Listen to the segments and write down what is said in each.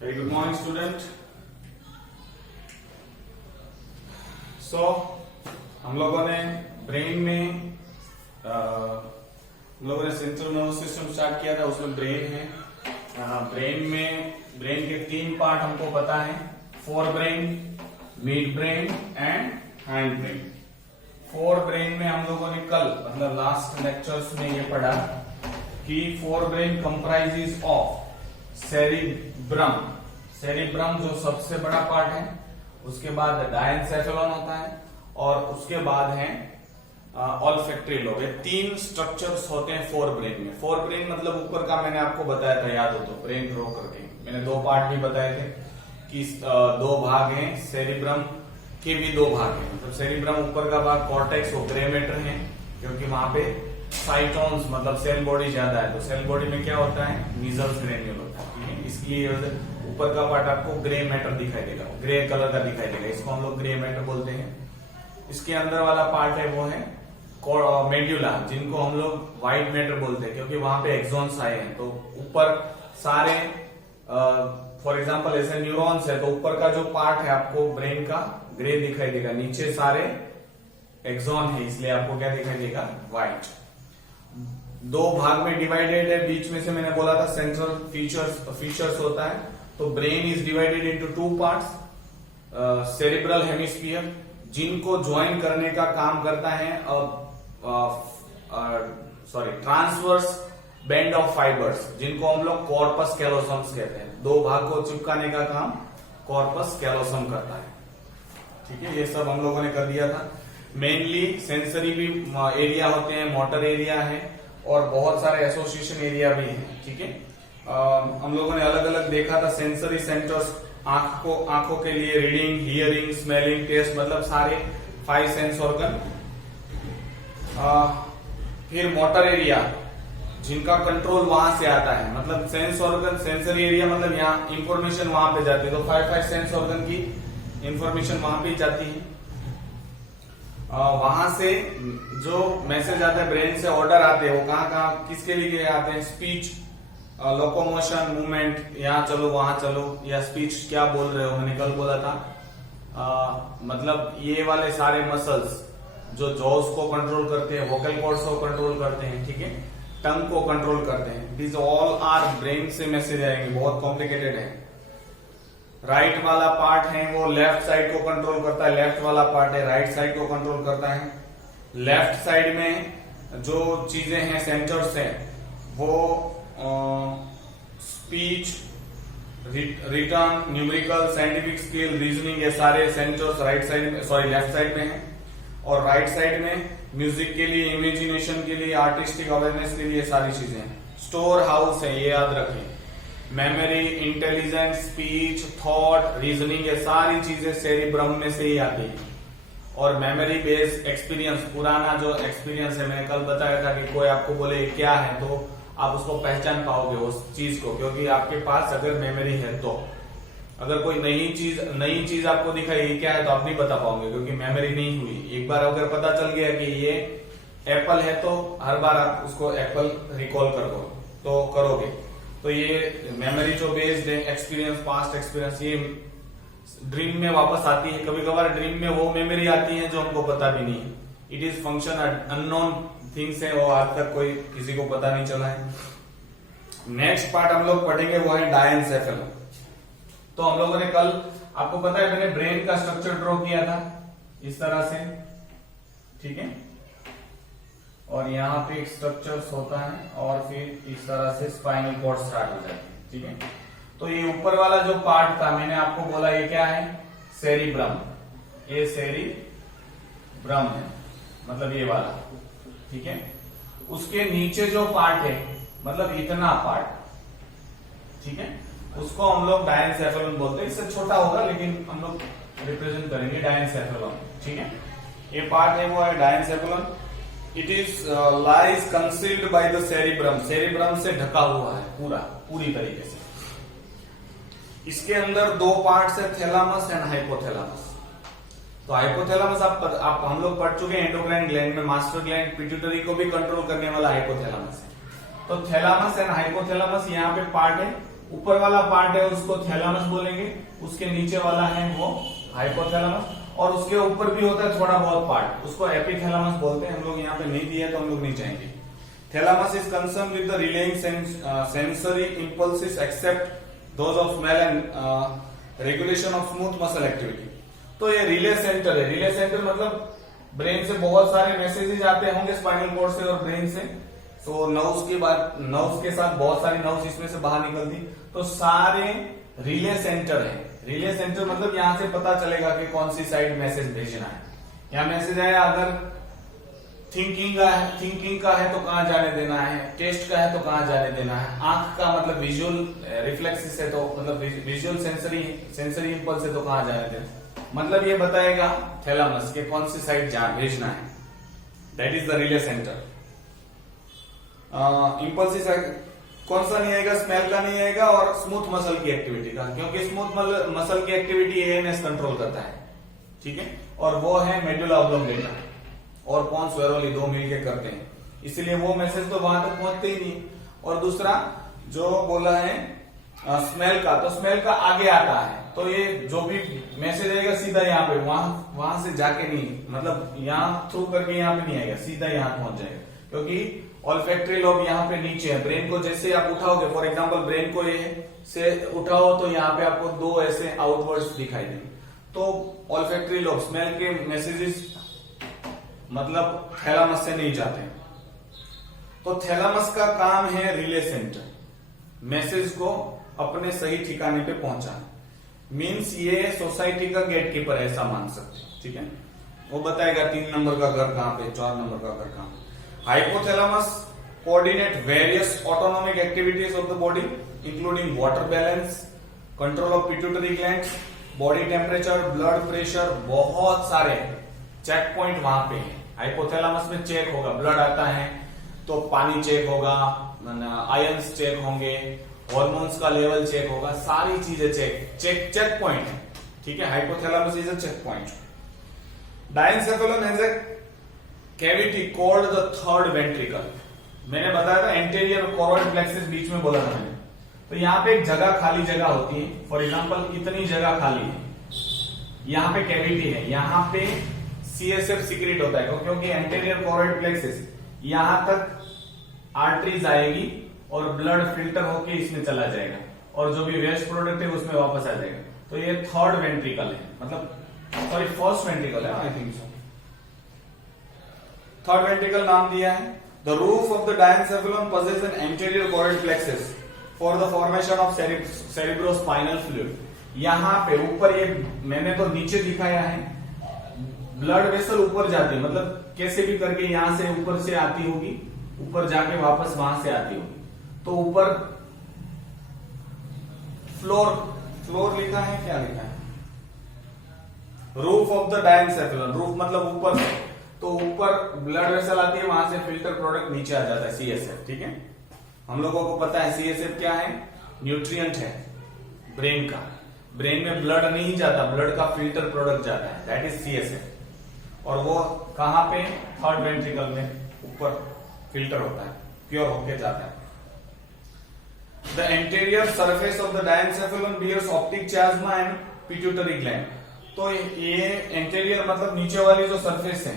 Very good morning student. So हम लोगों ने ब्रेन में सेंट्रल नर्वस सिस्टम स्टार्ट किया था, उसमें ब्रेन है। ब्रेन के तीन पार्ट हमको पता है, fore brain, mid brain and hind brain. Fore brain में हम लोगों ने कल मतलब लास्ट लेक्चर्स में ये पढ़ा कि fore brain comprises of cerebrum. Cerebrum जो सबसे बड़ा पार्ट है, उसके बाद डायनसेफेलॉन होता है और उसके बाद है ऑल्फैक्टरी लोब। ये तीन स्ट्रक्चर्स होते हैं फोर ब्रेन में। फोर ब्रेन मतलब ऊपर का मैंने आपको बताया था, याद हो तो ब्रेन ड्रॉ करके मैंने दो पार्ट भी बताए थे कि दो भाग हैं, सेरिब्रम के भी दो भाग हैं। मतलब सेरिब्रम ऊपर का भाग कॉर्टेक्स वो ग्रे मैटर है, क्योंकि वहां पे साइटोन्स मतलब सेल बॉडी ज्यादा है, तो सेल बॉडी में क्या होता है, मीजल्स ग्रेन्यूल होता है। ठीक है, इसलिए ऊपर का पार्ट आपको ग्रे मैटर दिखाई देगा, ग्रे कलर का दिखाई देगा, इसको हम लोग ग्रे मैटर बोलते हैं। इसके अंदर वाला पार्ट है वो है मेड्यूला, जिनको हम लोग व्हाइट मैटर बोलते हैं, क्योंकि वहां पे एक्सॉन्स आए हैं। तो ऊपर सारे फॉर एग्जांपल ऐसे न्यूरॉन्स है, तो ऊपर का जो पार्ट है आपको ब्रेन का ग्रे दिखाई देगा, नीचे सारे एक्सॉन है, इसलिए आपको क्या दिखाई देगा, व्हाइट। दो भाग में डिवाइडेड है, बीच में से मैंने बोला था सेंट्रल फीचर्स होता है। तो brain is divided into two parts, cerebral hemisphere जिनको ज्वाइन करने का काम करता है ट्रांसवर्स बैंड ऑफ फाइबर्स, जिनको हम लोग कॉर्पस कैलोसम्स कहते हैं। दो भाग को चिपकाने का काम कॉर्पस कैलोसम करता है। ठीक है, ये सब हम लोगों ने कर दिया था। मेनली सेंसरी भी एरिया होते हैं, मोटर एरिया है और बहुत सारे एसोसिएशन एरिया भी है। ठीक है, हम लोगों ने अलग अलग देखा था सेंसरी सेंटर्स, आंखों के लिए रीडिंग, हियरिंग, स्मेलिंग, टेस्ट, मतलब सारे 5 सेंस ऑर्गन। फिर मोटर एरिया जिनका कंट्रोल वहां से आता है, मतलब सेंस ऑर्गन, सेंसरी एरिया मतलब यहाँ इंफॉर्मेशन वहां पे जाती है, तो 5 सेंस ऑर्गन की इंफॉर्मेशन वहां पे जाती है। वहां से जो मैसेज आता है ब्रेन से, ऑर्डर आते हैं, वो कहाँ किसके लिए आते हैं, स्पीच, लोकोमोशन, मूवमेंट, यहाँ चलो वहां चलो, या स्पीच क्या बोल रहे हो, मैंने कल बोला था। मतलब ये वाले सारे मसल्स जो जॉस को कंट्रोल करते हैं, वोकल कॉर्ड्स को कंट्रोल करते हैं, ठीक है, टंग को कंट्रोल करते हैं, दिस ऑल आर ब्रेन से मैसेज आएंगे, बहुत कॉम्प्लिकेटेड है। राइट वाला पार्ट है वो लेफ्ट साइड को कंट्रोल करता है, लेफ्ट वाला पार्ट है राइट साइड को कंट्रोल करता है। लेफ्ट साइड में जो चीजें हैं, सेंटर्स हैं, वो speech, return, numerical, scientific skill, reasoning, ये सारे सेंटर्स राइट साइड में, सॉरी लेफ्ट साइड में है। और राइट साइड में म्यूजिक के लिए, इमेजिनेशन के लिए, आर्टिस्टिक अवेयरनेस के लिए सारी चीजें। स्टोर हाउस है, ये याद रखें। Memory, intelligence, speech, thought, reasoning, ये सारी चीजें सेरिब्रम में से ही आती है। और मेमोरी बेस्ड एक्सपीरियंस, पुराना जो एक्सपीरियंस है, मैंने कल बताया था कि कोई आपको बोले क्या है, तो आप उसको पहचान पाओगे उस चीज को, क्योंकि आपके पास अगर मेमोरी है तो। अगर कोई नई चीज आपको दिखाई क्या है, तो आप नहीं बता पाओगे, क्योंकि मेमोरी नहीं हुई। एक बार अगर पता चल गया कि ये एप्पल है, तो हर बार आप उसको एप्पल रिकॉल करोगे। तो ये मेमोरी जो बेस्ड है, एक्सपीरियंस, पास्ट एक्सपीरियंस, ये ड्रीम में वापस आती है। कभी कभार ड्रीम में वो मेमोरी आती है जो हमको पता भी नहीं है। It is function unknown things है, वो आज तक कोई किसी को पता नहीं चला है। नेक्स्ट पार्ट हम लोग पढ़ेंगे वो है डायनसेफेलॉन। तो हम लोगों ने कल, आपको पता है, मैंने ब्रेन का स्ट्रक्चर ड्रॉ किया था इस तरह से, ठीक है, और यहाँ पे एक स्ट्रक्चर्स होता है और फिर इस तरह से स्पाइनल कॉर्ड स्टार्ट हो जाती है। ठीक है, तो ये ऊपर वाला जो पार्ट था, मैंने आपको बोला ये क्या है, सेरिब्रम। ये सेरिब्रम है, मतलब ये वाला, ठीक है। उसके नीचे जो पार्ट है, मतलब इतना पार्ट, ठीक है, उसको हम लोग डायनसेफेलॉन बोलते हैं। इससे छोटा होगा लेकिन हम लोग रिप्रेजेंट करेंगे डायनसेफेलॉन। ठीक है, ये पार्ट है वो है diencephalon. It is lies concealed by the cerebrum, cerebrum से ढका हुआ है पूरी तरीके से। इसके अंदर दो पार्ट्स है, थैलामस एंड हाइपोथैलामस। तो हाइपोथैलामस आप हम लोग पढ़ चुके हैं एंडोक्राइन ग्लैंड में, मास्टर ग्लैंड, पिट्यूटरी को भी कंट्रोल करने वाला हाइपोथैलामस है। तो थैलामस एंड हाइपोथैलामस यहाँ पे पार्ट है, ऊपर वाला पार्ट है उसको थैलेमस बोलेंगे, उसके नीचे वाला है वो हाइपोथैलेमस, और उसके ऊपर भी होता है थोड़ा बहुत पार्ट, उसको एपिथैलेमस बोलते हैं। हम लोग यहाँ पे नहीं दिया तो हम लोग नहीं जाएंगे। Thalamus is concern with the relaying sensory impulses except those of smell and regulation of smooth muscle activity. तो ये रिले सेंटर है। रिले सेंटर मतलब ब्रेन से बहुत सारे मैसेजेस आते होंगे स्पाइनल कोर्ड से और ब्रेन से, तो नर्व्स के साथ बहुत सारी नर्व्स इसमें से बाहर निकलती, तो सारे रिले सेंटर है। रिले सेंटर मतलब यहां से पता चलेगा कि कौन सी साइड मैसेज भेजना है। यहाँ मैसेज आया अगर थिंकिंग का है तो कहां जाने देना है, टेस्ट का है तो कहां जाने देना है, आंख का मतलब विजुअल रिफ्लेक्सिस है तो मतलब विजुअल सेंसरी इंपल्स है तो कहां जाने देना, मतलब ये बताएगा थैलेमस के कौन सी साइड भेजना है। That is the relay centre. Impulses कौन सा नहीं आएगा, स्मेल का नहीं आएगा और स्मूथ मसल की एक्टिविटी का, क्योंकि स्मूथ मसल की एक्टिविटी एएनएस कंट्रोल करता है, ठीक है, और वो है मेडुला ऑब्लोंगेटा और पोन्स वेरोली, दो मिलके करते हैं, इसलिए वो मैसेज तो वहां तक पहुंचते ही नहीं। और दूसरा जो बोला है स्मेल का, तो स्मेल का आगे आता है, तो ये जो भी मैसेज आएगा सीधा यहाँ पे, वहां से जाके नहीं, मतलब यहाँ थ्रू करके यहाँ पे नहीं आएगा, सीधा यहाँ पहुंच जाएगा, क्योंकि ऑल्फैक्टरी लोब यहाँ पे नीचे है। ब्रेन को जैसे आप उठाओगे, फॉर एग्जांपल ब्रेन को ये से उठाओ तो यहाँ पे आपको दो ऐसे आउटवर्ड्स दिखाई देंगे, तो ऑल्फैक्टरी लोब स्मेल के मैसेजेस मतलब थैलेमस से नहीं जाते। तो थैलेमस का काम है रिले सेंटर, मैसेज को अपने सही ठिकाने पे पहुंचाना। मीन्स ये सोसाइटी का गेटकीपर ऐसा मान सकते हैं, ठीक है। वो बताएगा 3 नंबर का घर कहां पे, 4 नंबर का घर कहां। Hypothalamus coordinate various autonomic activities of the body including water balance, control of pituitary gland, body temperature, blood pressure, बहुत सारे चेक पॉइंट वहां पे है। हाइपोथैलेमस में चेक होगा, ब्लड आता है तो पानी चेक होगा, आयंस चेक होंगे, हॉर्मोन्स का लेवल चेक होगा, सारी चीजें चेक पॉइंट है, ठीक है। Hypothalamus is a check point. Diencephalon has a cavity called the third ventricle. मैंने बताया था एंटीरियर कॉर्ड प्लेक्सिस बीच में बोला था मैंने, तो यहाँ पे एक खाली जगह होती है, फॉर एग्जांपल इतनी जगह खाली है, यहाँ पे कैविटी है, यहाँ पे सीएसएफ सीक्रेट होता है, क्योंकि एंटीरियर कॉर्ड प्लेक्सिस यहां तक आर्टरीज आएगी और ब्लड फिल्टर होके इसमें चला जाएगा और जो भी वेस्ट प्रोडक्ट है उसमें वापस आ जाएगा। तो ये थर्ड वेंट्रिकल है, मतलब सॉरी फर्स्ट वेंट्रिकल है, आई थिंक सो। थर्ड वेंट्रिकल नाम दिया है। The roof of the डायनसेफेलन possesses an anterior choroid plexus for the formation of cerebrospinal fluid। यहाँ पे ऊपर, ये मैंने तो नीचे दिखाया है, ब्लड वेसल ऊपर जाती है, मतलब कैसे भी करके यहां से ऊपर से आती होगी, ऊपर जाके वापस वहां से आती होगी, तो ऊपर फ्लोर लिखा है, क्या लिखा है, रूफ ऑफ द डायनसेफेलन, रूफ मतलब ऊपर, तो ऊपर ब्लड वेसल आती है, वहां से फिल्टर प्रोडक्ट नीचे आ जाता है, सीएसएफ, ठीक है। हम लोगों को पता है सीएसएफ क्या है, न्यूट्रिएंट है ब्रेन का, ब्रेन में ब्लड नहीं जाता, ब्लड का फिल्टर प्रोडक्ट जाता है, दैट इज सीएसएफ, और वो कहां पे, थर्ड वेंट्रिकल में ऊपर फिल्टर होता है, प्योर होके जाता है। The anterior surface of the diencephalon bears optic chiasma and pituitary gland. तो ये एंटीरियर मतलब नीचे वाली जो सरफेस है,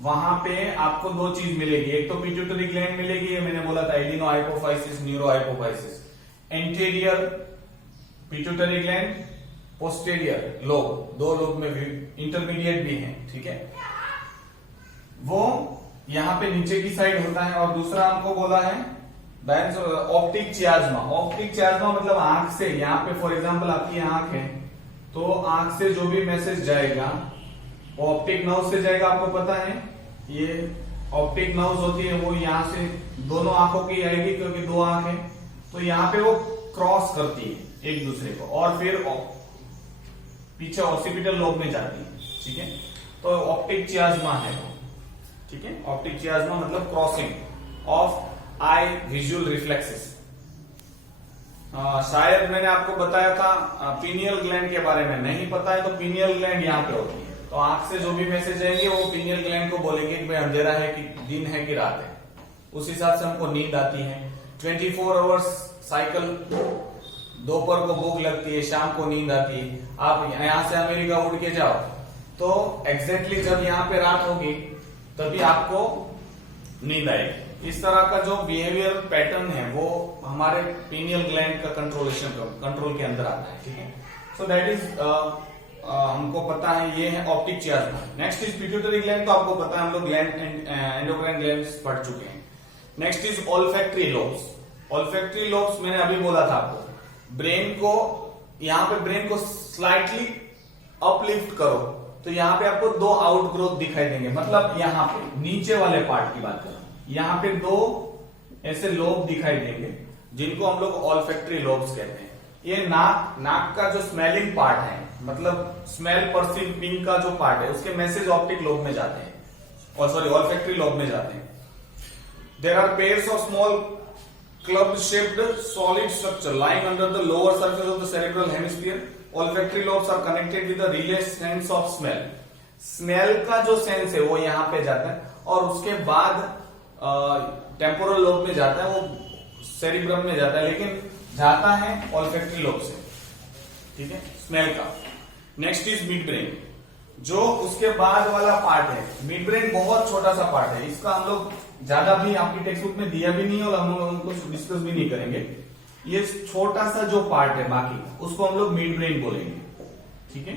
वहां पे आपको दो चीज मिलेगी, एक तो पिट्यूटरी ग्लैंड मिलेगी, ये मैंने बोला था adeno hypophysis, neuro hypophysis. Anterior pituitary gland, posterior lobe, दो लोब में भी इंटरमीडिएट भी है, ठीक है, वो यहां पे नीचे की साइड होता है। और दूसरा हमको बोला है ऑप्टिक चियाज्मा। ऑप्टिक चियाज्मा मतलब आंख से, यहाँ पे फॉर एग्जांपल आपकी आंख है, तो आंख से जो भी मैसेज जाएगा वो ऑप्टिक नर्व से जाएगा, आपको पता है ये ऑप्टिक नर्व होती है, वो यहाँ से दोनों आंखों की आएगी, क्योंकि दो आंख है, तो यहाँ पे वो क्रॉस करती है एक दूसरे को और फिर पीछे ऑक्सीपिटल लोब में जाती है, ठीक है। तो ऑप्टिक चियाज्मा है, ठीक है। ऑप्टिक चियाज्मा मतलब crossing of I visual reflexes. शायद मैंने आपको बताया था पीनियल ग्लैंड के बारे में, नहीं पता है तो पीनियल ग्लैंड यहाँ पे होती है, तो आंख से जो भी मैसेज आएंगे वो पीनियल ग्लैंड को बोलेंगे कि भाई अंधेरा है कि दिन है कि रात है, उस हिसाब से हमको नींद आती है। 24 आवर्स साइकिल, दोपहर को भूख लगती है, शाम को नींद आती है, आप यहाँ से अमेरिका उड़ के जाओ तो एग्जैक्टली जब यहाँ पे रात होगी तभी आपको नींद आएगी। इस तरह का जो बिहेवियर पैटर्न है वो हमारे पीनियल ग्लैंड का कंट्रोल के अंदर आता है, ठीक है। सो दैट इज हमको पता है, ये है optic chiasma. Next is pituitary gland, तो आपको पता है हम लोग ग्लैंड एंडोक्राइन ग्लैंड्स पढ़ चुके हैं। Next is olfactory lobes. Olfactory lobes मैंने अभी बोला था आपको, ब्रेन को यहाँ पे ब्रेन को स्लाइटली अपलिफ्ट करो तो यहाँ पे आपको दो आउटग्रोथ दिखाई देंगे, मतलब यहाँ पे नीचे वाले पार्ट की बात करें, यहाँ पे दो ऐसे लोब दिखाई देंगे जिनको हम लोग ऑल्फैक्टरी लोब्स कहते हैं। ये नाक का जो स्मेलिंग पार्ट है, मतलब स्मेल परसीविंग का जो पार्ट है, उसके मैसेज ऑप्टिक लोब में जाते हैं, और सॉरी ऑल्फैक्टरी लोब में जाते हैं। There are pairs of small club shaped solid structure lying under the lower surface of the cerebral hemisphere. Olfactory lobes are connected with the relay sense of smell. Smell का जो sense है वो यहाँ पे जाता है और उसके बाद टेम्पोरल लोब में जाता है, वो सेरिब्रम में जाता है, लेकिन जाता है ऑल्फैक्टरी लोब से, ठीक है, स्मेल का। नेक्स्ट इज मिड ब्रेन, जो उसके बाद वाला पार्ट है। मिड ब्रेन बहुत छोटा सा पार्ट है, इसका हम लोग ज्यादा भी आपकी टेक्स्ट बुक में दिया भी नहीं और हम लोग उनको डिस्कस भी नहीं करेंगे। ये छोटा सा जो पार्ट है बाकी उसको हम लोग मिड ब्रेन बोलेंगे, ठीक है,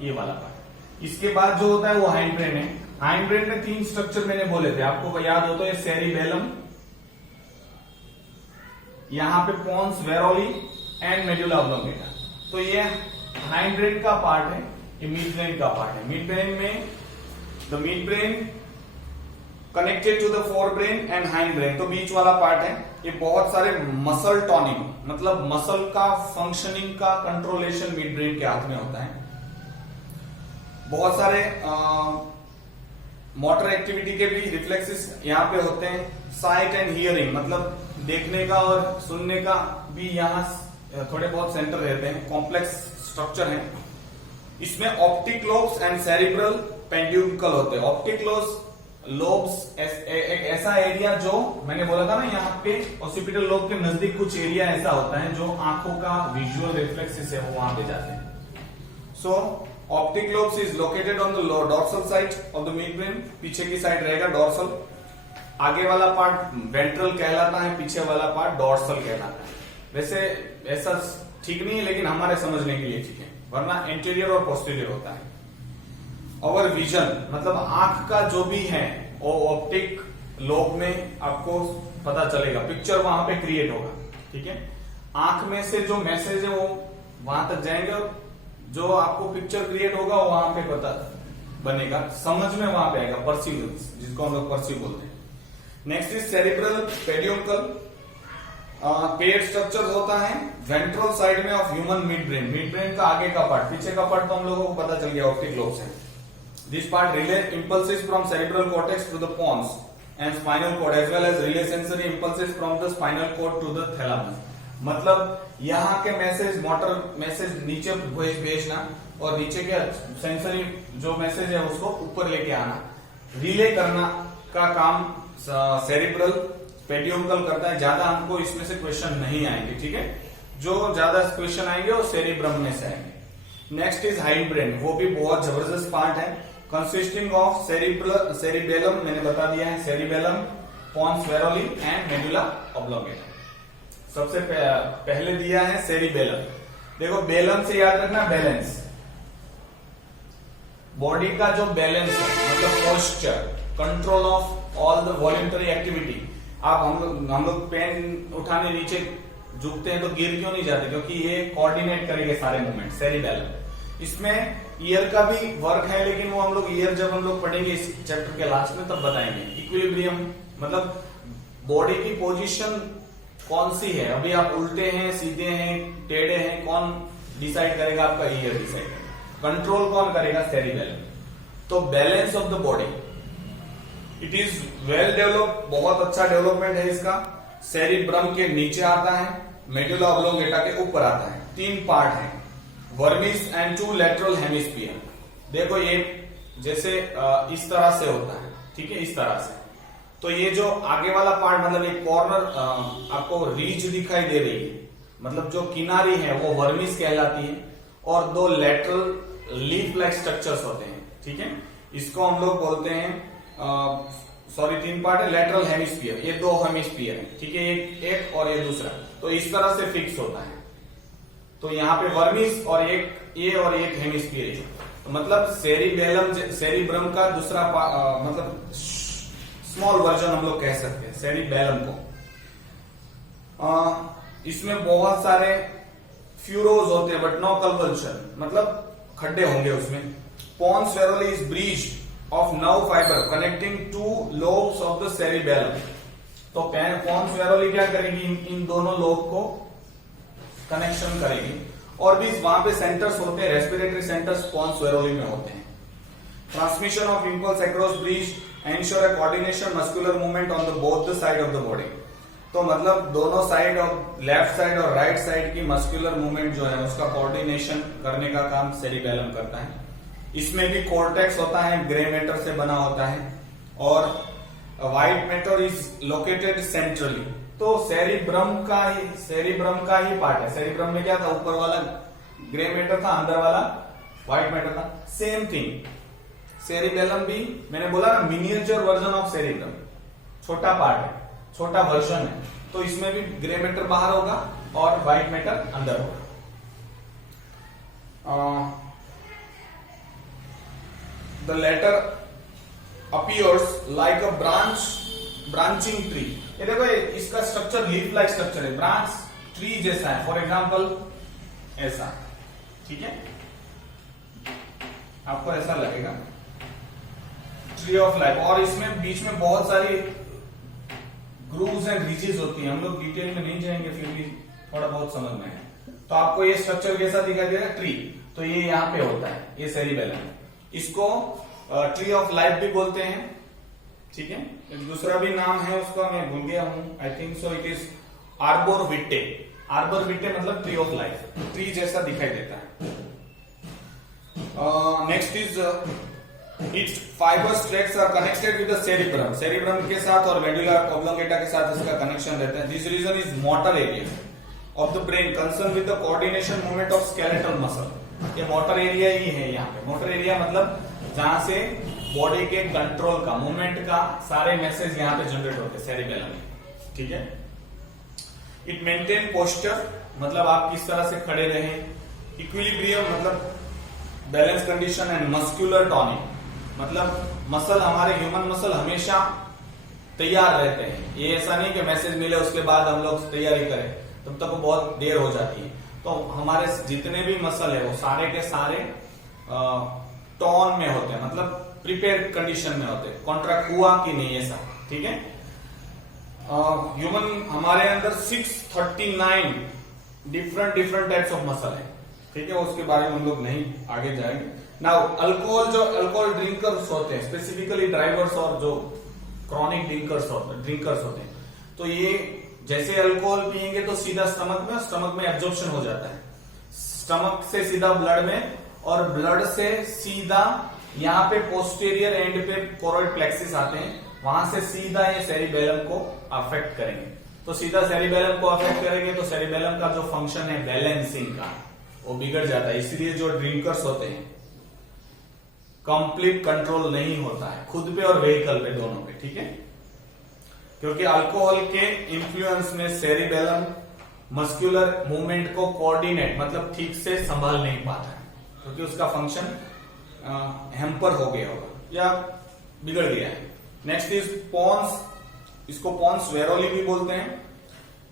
ये वाला पार्ट। इसके बाद जो होता है वो हाइंड ब्रेन है। हाइंड ब्रेन में तीन स्ट्रक्चर मैंने बोले थे, आपको याद हो तो ये सेरिबेलम, यहाँ पे pons varolii and medulla oblongata. तो ये हाइंड ब्रेन का पार्ट है, ये मिड ब्रेन का पार्ट है। मिड ब्रेन में the mid brain connected to the fore brain and hind brain, तो बीच वाला पार्ट है। ये बहुत सारे मसल टॉनिंग, मतलब मसल का फंक्शनिंग का कंट्रोलेशन मिड ब्रेन के हाथ में होता है। बहुत सारे मोटर एक्टिविटी के भी रिफ्लेक्सेस यहाँ पे होते हैं। साइट एंड हियरिंग, मतलब देखने का और सुनने का भी यहाँ थोड़े बहुत सेंटर रहते हैं, कॉम्प्लेक्स स्ट्रक्चर है। इसमें ऑप्टिक लोब्स एंड सेरिब्रल पेंड्यूकल होते हैं। ऑप्टिक लोब्स एक ऐसा एरिया जो मैंने बोला था ना, यहाँ पे ऑसिपिटल लोब के नजदीक कुछ एरिया ऐसा होता है जो आंखों का विजुअल रिफ्लेक्सेस है वो वहां पे जाते हैं। So optic lobes is located on the dorsal side of the mid brain. पीछे की साइड रहेगा डॉर्सल, आगे वाला पार्ट वेंट्रल कहलाता है, पीछे वाला पार्ट डॉर्सल कहलाता है। वैसे ऐसा ठीक नहीं है लेकिन हमारे समझने के लिए ठीक है, वरना एंटीरियर और पोस्टीरियर होता है। और विजन, मतलब आंख का जो भी है वो ऑप्टिक लोब में आपको पता चलेगा, पिक्चर वहां पे क्रिएट होगा, ठीक है। आंख में से जो मैसेज है वो वहां तक जाएंगे और जो आपको पिक्चर क्रिएट होगा वो वहां पे पता बनेगा, समझ में वहां पे आएगा, परसीव, जिसको हम लोग परसीव बोलते हैं। Next is cerebral peduncle. Pair structure होता है वेंट्रल साइड में of human mid brain. Mid brain का आगे का पार्ट, पीछे का पार्ट तो हम लोगों को पता चल गया ऑप्टिक लोब से। This part relay impulses from cerebral cortex to the pons and spinal cord as well as relay sensory impulses from the spinal cord to the thalamus. मतलब यहाँ के मैसेज, मोटर मैसेज नीचे भेजना और नीचे के sensory जो मैसेज है उसको ऊपर लेके आना, रिले करना का काम सेरिब्रल पेडियोंकल करता है। ज्यादा हमको इसमें से क्वेश्चन नहीं आएंगे, ठीक है, जो ज्यादा क्वेश्चन आएंगे वो सेरिब्रम में से आएंगे। नेक्स्ट इज हाइंड ब्रेन, वो भी बहुत जबरदस्त पार्ट है, कंसिस्टिंग ऑफ सेरिबेलम, मैंने बता दिया है, cerebellum, pons varolii and medulla oblongata. सबसे पहले दिया है सेरिबेलम। देखो बेलम से याद रखना बैलेंस, बॉडी का जो बैलेंस है, मतलब posture, control of all the voluntary activity. आप हम लोग पेन उठाने नीचे झुकते हैं तो गिर क्यों नहीं जाते, क्योंकि ये कोऑर्डिनेट करेंगे सारे मूवमेंट, सेरिबेलम। इसमें ईयर का भी वर्क है, लेकिन वो हम लोग ईयर जब हम लोग पढ़ेंगे इस चैप्टर के लास्ट में तब बताएंगे। इक्विलिब्रियम, मतलब बॉडी की पोजीशन कौन सी है, अभी आप उल्टे हैं, सीधे हैं, टेढ़े हैं, कौन डिसाइड करेगा, आपका ईयर डिसाइड करेगा। कंट्रोल कौन करेगा, सेरिबेलम। तो balance of the body, it is well develop, बहुत अच्छा डेवलपमेंट है इसका। सेरिब्रम के नीचे आता है, मेडुला ऑब्लोंगेटा के ऊपर आता है। तीन पार्ट है, vermis and two lateral hemisphere. देखो ये जैसे इस तरह से होता है, ठीक है, इस तरह से, तो ये जो आगे वाला पार्ट मतलब एक कॉर्नर आपको रीच दिखाई दे रही है, मतलब जो किनारी है वो वर्मिस कहलाती है, और दो लेटरल लीफ लाइक स्ट्रक्चर्स होते हैं, ठीक है। इसको हम लोग बोलते हैं सॉरी 3 पार्ट है, लेटरल हेमिस्फीयर, ये 2 हेमिस्फीयर है, ठीक है, एक और ये दूसरा, तो इस तरह से फिक्स होता है। तो यहाँ पे वर्मिस और एक ये और एक हेमिस्फीयर है, तो मतलब सेरिब्रम का दूसरा मतलब स्मॉल वर्जन हम लोग कह सकते हैं सेरिबेलम को। इसमें बहुत सारे फ्यूरोज होते हैं बट नो कन्वल्शन, मतलब खड्डे होंगे उसमें। Pons varolii is bridge of nerve fiber connecting 2 lobes of the cerebellum. तो पोन्स वेरोली क्या करेगी, इन दोनों लोब को कनेक्शन करेगी, और भी वहां पे सेंटर्स होते हैं, रेस्पिरेटरी सेंटर्स पोन्स वेरोली में होते हैं। Transmission of impulse across breach ensure a coordination muscular movement on the both the side of the body. तो मतलब दोनों साइड और लेफ्ट साइड और राइट साइड की मस्कुलर मूवमेंट जो है उसका कोऑर्डिनेशन करने का काम सेरिबेलम करता है। इसमें भी कॉर्टेक्स होता है, ग्रे मैटर से बना होता है, और white matter is located centrally. तो सेरिब्रम का ही पार्ट है। सेरिब्रम में क्या था, ऊपर वाला ग्रे मैटर था, अंदर वाला व्हाइट मैटर था, सेम थिंग। सेरिबेलम भी मैंने बोला ना मिनिएचर वर्जन ऑफ सेरिब्रम, छोटा पार्ट है, छोटा वर्जन है, तो इसमें भी ग्रे मैटर बाहर होगा और व्हाइट मैटर अंदर होगा। The latter appears like a branching tree. ये देखो इसका स्ट्रक्चर लीफ लाइक स्ट्रक्चर है, ब्रांच ट्री जैसा है, फॉर एग्जाम्पल ऐसा, ठीक है, आपको ऐसा लगेगा ट्री ऑफ लाइफ। और इसमें बीच में बहुत सारी ग्रूव्स एंड रिजेस होती हैं, हम लोग डिटेल में नहीं जाएंगे, फिर भी थोड़ा बहुत समझ में है। तो आपको ये स्ट्रक्चर कैसा दिखाई दे रहा है, ट्री, तो ये यहाँ पे होता है, ये सेरिबेलम। इसको ट्री ऑफ लाइफ भी बोलते हैं, ठीक है। एक दूसरा भी नाम है उसका, मैं भूल गया हूं, I think so it is arbor vitae. Arbor vitae मतलब ट्री ऑफ लाइफ, ट्री जैसा दिखाई देता है। Next is its fibers threads are connected with the cerebrum. Cerebrum के साथ और मेडुला ऑब्लोंगेटा के साथ इसका कनेक्शन रहता है। This region is motor area of the brain concern with the coordination movement of skeletal muscle. ये मोटर एरिया ही है यहाँ पे। मोटर एरिया मतलब जहां से बॉडी के कंट्रोल का, मूवमेंट का सारे मैसेज यहाँ पे जनरेट होते हैं सेरिबेलम में, ठीक है। इट मेंटेन पोस्चर, मतलब आप किस तरह से खड़े रहे। इक्विलिब्रियम मतलब balance condition, and muscular tonic मतलब मसल, हमारे ह्यूमन मसल हमेशा तैयार रहते हैं। ये ऐसा नहीं कि मैसेज मिले उसके बाद हम लोग तैयारी करें, तब तक बहुत देर हो जाती है। तो हमारे जितने भी मसल है वो सारे के सारे टॉन में होते हैं, मतलब प्रिपेयर कंडीशन में होते हैं, कॉन्ट्रैक्ट हुआ कि नहीं ऐसा, ठीक है। ह्यूमन हमारे अंदर 639 डिफरेंट टाइप्स ऑफ मसल है, ठीक है, उसके बारे में हम लोग नहीं आगे जाएंगे। नाउ अल्कोहल ड्रिंकर्स होते हैं, स्पेसिफिकली ड्राइवर्स और जो क्रॉनिक ड्रिंकर्स होते हैं, तो ये जैसे अल्कोहल पिएंगे तो सीधा स्टमक में एब्जॉर्प्शन हो जाता है, स्टमक से सीधा ब्लड में, और ब्लड से सीधा यहाँ पे पोस्टीरियर एंड पे कोरोइड प्लेक्सिस आते हैं, वहां से सीधा ये सेरिबेलम को अफेक्ट करेंगे। तो सीधा सेरिबेलम को अफेक्ट करेंगे तो सेरिबेलम का जो फंक्शन है बैलेंसिंग का वो बिगड़ जाता है। इसलिए जो ड्रिंकर्स होते हैं कंप्लीट कंट्रोल नहीं होता है खुद पे और व्हीकल पे, दोनों पे, ठीक है, क्योंकि अल्कोहल के इन्फ्लुएंस में सेरिबेलम मस्कुलर मूवमेंट को कोऑर्डिनेट मतलब ठीक से संभाल नहीं पाता है, क्योंकि उसका फंक्शन हैम्पर हो गया होगा या बिगड़ गया है। नेक्स्ट इज पोन्स, इसको पोन्स वेरोली भी बोलते हैं।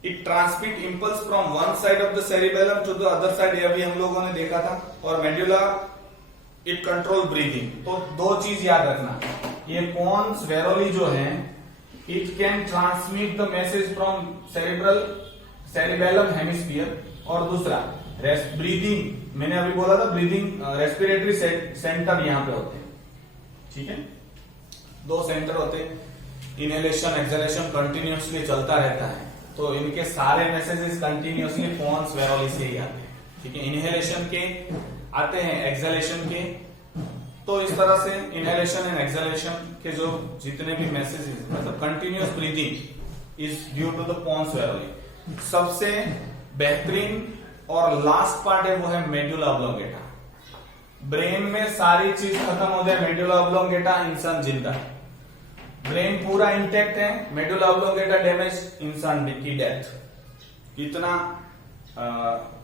It transmit impulse from one side of the cerebellum to the other side, यह भी हम लोगों ने देखा था। और मेडुला इट कंट्रोल ब्रीदिंग। तो दो चीज याद रखना, ये पोन्स वेरोली जो है it can transmit the message from cerebellum hemisphere, और दूसरा ब्रीदिंग, मैंने अभी बोला था ब्रीदिंग, रेस्पिरेटरी सेंटर यहाँ पे होते हैं, ठीक है, दो सेंटर होते हैं, इनहेलेशन एक्सहेलेशन कंटिन्यूअसली चलता रहता है, तो इनके सारे मैसेजेस कंटिन्यूअसली पोन्स वेरोली से ही आते हैं, ठीक है। इनहेलेशन के आते हैं, एक्सहेलेशन के तो इस तरह से इनहेलेशन एंड एक्सहेलेशन के जो जितने भी मैसेजेस, मतलब continuous breathing is due to the pons varolii. सबसे बेहतरीन और लास्ट पार्ट है वो है मेडुला ऑब्लोंगेटा। ब्रेन में सारी चीज खत्म हो जाए, मेडुला ऑब्लोंगेटा, इंसान जिंदा है। ब्रेन पूरा इंटैक्ट है, मेडुला ऑब्लोंगेटा डैमेज, इंसान की डेथ। कितना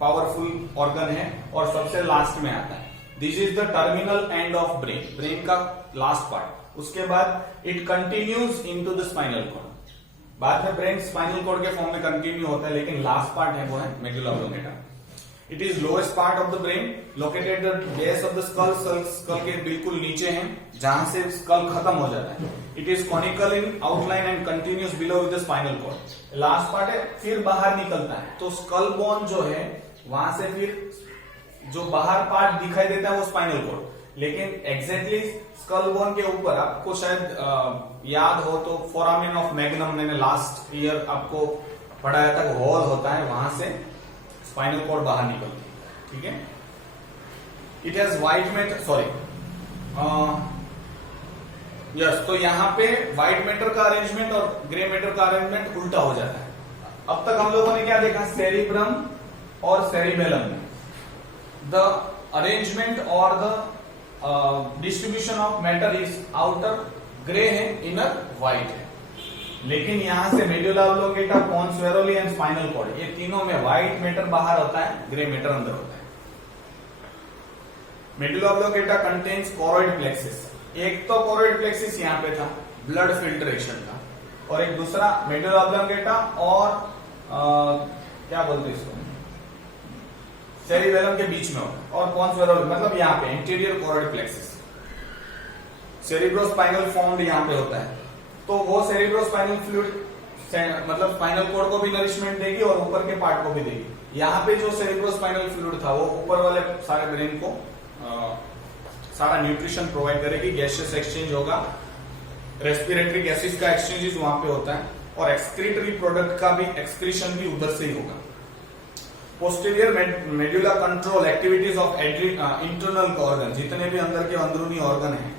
पावरफुल ऑर्गन है और सबसे लास्ट में आता है। This is the terminal end of brain, brain का लास्ट पार्ट। उसके बाद it continues into the spinal cord. बाद में ब्रेन स्पाइनल कॉर्ड के फॉर्म में कंटिन्यू होता है, लेकिन लास्ट पार्ट है वो है medulla oblongata. It is lowest part of the brain, located at the base of the skull, skull के बिल्कुल नीचे है, जहां से स्कल खत्म हो जाता है। It is conical in outline and continues below with the spinal cord. Last part है, फिर बाहर निकलता है। तो स्कल बोन जो है वहां से फिर जो बाहर पार्ट दिखाई देता है वो स्पाइनल कॉर्ड, लेकिन एग्जैक्टली स्कल बोन के ऊपर आपको शायद याद हो तो फोरामेन ऑफ मैग्नम मैंने लास्ट ईयर आपको पढ़ाया था, हॉल होता है, वहां से स्पाइनल कॉर्ड बाहर निकलती है। ठीक है। It has white matter, sorry yes, तो यहाँ पे व्हाइट मैटर का अरेंजमेंट और ग्रे मैटर का अरेंजमेंट उल्टा हो जाता है। अब तक हम लोगों ने क्या देखा, सेरिब्रम और सेरिबेलम में द अरेंजमेंट और the distribution of matter is outer grey है, इनर व्हाइट है। लेकिन यहां से medulla oblongata, pons varolii and spinal cord, ये तीनों में व्हाइट मैटर बाहर होता है, ग्रे मैटर अंदर होता है। Medulla oblongata contains choroid plexus. एक तो कोरोइड प्लेक्सिस यहाँ पे था ब्लड फिल्ट्रेशन का, और एक दूसरा मेडुला ऑब्लोंगेटा और क्या बोलते हैं इसको, सेरिबेलम के बीच में होता है, और पोन्स वेरोली मतलब यहाँ पे interior choroid plexus. Cerebrospinal formed यहाँ पे होता है, तो वो सेरिब्रोस्पाइनल फ्लूइड मतलब स्पाइनल कॉर्ड को भी नरिशमेंट देगी और ऊपर के पार्ट को भी देगी। यहाँ पे जो सेरिब्रोस्पाइनल फ्लूइड था वो ऊपर वाले सारे ब्रेन को सारा न्यूट्रिशन प्रोवाइड करेगी, गैसियस एक्सचेंज होगा, रेस्पिरेटरी गैसेस का एक्सचेंज वहां पे होता है, और एक्सक्रीटरी प्रोडक्ट का भी एक्सक्रीशन भी उधर से ही होगा। Posterior medulla control activities of internal organ, जितने भी अंदर के अंदरूनी ऑर्गन है,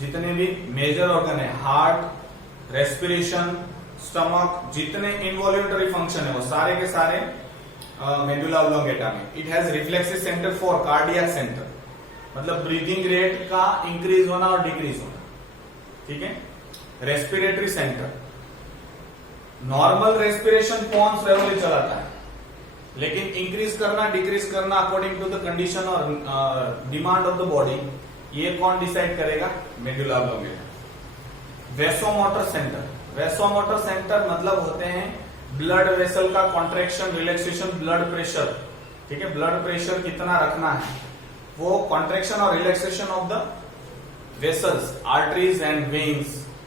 जितने भी मेजर ऑर्गन है, हार्ट, रेस्पिरेशन, स्टमक, जितने इनवॉल्यूंटरी फंक्शन है वो सारे के सारे मेडुला ऑब्लोंगेटा में। It has reflexive center for cardiac center, मतलब ब्रीदिंग रेट का इंक्रीज होना और डिक्रीज होना। ठीक है। Respiratory center, normal respiration pons varolii चलाता है, लेकिन इंक्रीज करना डिक्रीज करना अकॉर्डिंग टू द कंडीशन और डिमांड ऑफ द बॉडी, ये कौन डिसाइड करेगा, medulla oblongata. Vasomotor centre, vasomotor centre मतलब होते हैं ब्लड वेसल का कॉन्ट्रैक्शन, रिलैक्सेशन, ब्लड प्रेशर। ठीक है, ब्लड प्रेशर कितना रखना है, वो कॉन्ट्रैक्शन और relaxation of the vessels, arteries and veins,